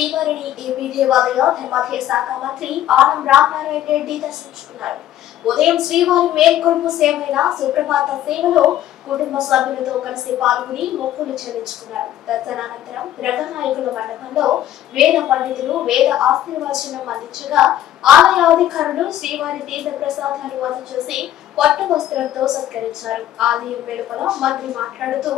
శ్రీవారిని ఏపీ దేవాలయ ధర్మాదాయ శాఖ మంత్రి ఆనం రామనారాయణ రెడ్డి దర్శించుకున్నారు. ఉదయం శ్రీవారి మేల్కొల్పు సేవైన సుప్రభాత సేవలో కుటుంబ సభ్యులతో కలిసి పాల్గొని మొక్కులు చెల్లించుకున్నారు. దర్శనానంతరం రంగనాయకుల మండపంలో వేద పండితులు వేద ఆశీర్వచనం అందించగా ఆలయాధికారులు శ్రీవారి తీర్థ ప్రసాదాలు చేసి పట్టు వస్త్రంతో సత్కరించారు. ఆలయం వెలుపల మంత్రి మాట్లాడుతూ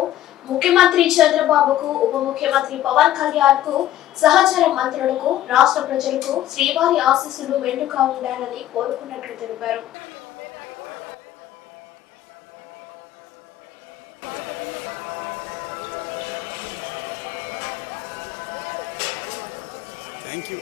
ముఖ్యమంత్రి చంద్రబాబుకు ఉప ముఖ్యమంత్రి పవన్ కళ్యాణ్కు సహచర మంత్రులకు రాష్ట్ర ప్రజలకు శ్రీవారి ఆశీస్సులు మెండుగా ఉండాలని కోరుకున్నట్లు తెలిపారు. థ్యాంక్ యూ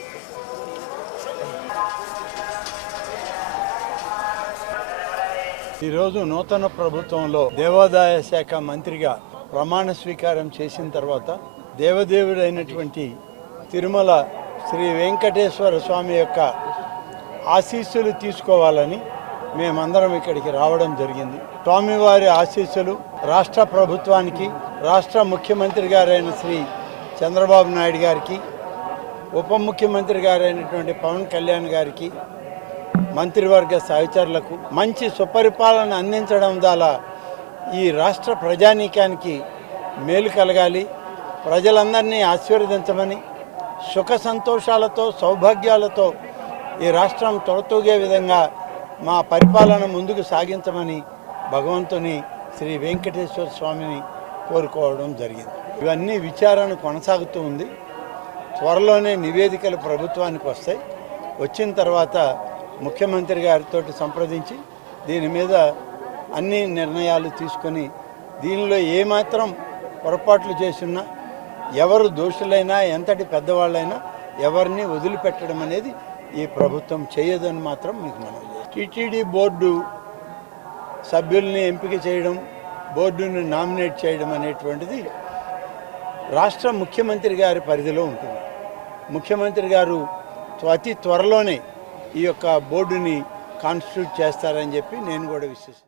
ఈరోజు నూతన ప్రభుత్వంలో దేవాదాయ శాఖ మంత్రిగా ప్రమాణ స్వీకారం చేసిన తర్వాత దేవదేవుడైనటువంటి తిరుమల శ్రీ వెంకటేశ్వర స్వామి యొక్క ఆశీస్సులు తీసుకోవాలని మేమందరం ఇక్కడికి రావడం జరిగింది. స్వామివారి ఆశీస్సులు రాష్ట్ర ప్రభుత్వానికి రాష్ట్ర ముఖ్యమంత్రి గారైన శ్రీ చంద్రబాబు నాయుడు గారికి ఉప ముఖ్యమంత్రి గారైనటువంటి పవన్ కళ్యాణ్ గారికి మంత్రివర్గ సహచరులకు మంచి సుపరిపాలన అందించడం ద్వారా ఈ రాష్ట్ర ప్రజానీకానికి మేలు కలగాలి. ప్రజలందరినీ ఆశీర్వదించమని సుఖ సంతోషాలతో సౌభాగ్యాలతో ఈ రాష్ట్రం తొలతూగే విధంగా మా పరిపాలన ముందుకు సాగించమని భగవంతుని శ్రీ వెంకటేశ్వర స్వామిని కోరుకోవడం జరిగింది. ఇవన్నీ విచారణ కొనసాగుతూ ఉంది. త్వరలోనే నివేదికలు ప్రభుత్వానికి వస్తాయి. వచ్చిన తర్వాత ముఖ్యమంత్రి గారితో సంప్రదించి దీని మీద అన్ని నిర్ణయాలు తీసుకొని దీనిలో ఏమాత్రం పొరపాట్లు చేసినా ఎవరు దోషులైనా ఎంతటి పెద్దవాళ్ళైనా ఎవరిని వదిలిపెట్టడం అనేది ఈ ప్రభుత్వం చేయదని మాత్రం మీకు మనం టీటీడీ బోర్డు సభ్యుల్ని ఎంపిక చేయడం బోర్డుని నామినేట్ చేయడం అనేటువంటిది రాష్ట్ర ముఖ్యమంత్రి గారి పరిధిలో ఉంటుంది. ముఖ్యమంత్రి గారు త్వ- అతి త్వరలోనే ఈ యొక్క బోర్డుని కాన్స్టిట్యూట్ చేస్తారని చెప్పి నేను కూడా విశ్వసిస్తున్నాను.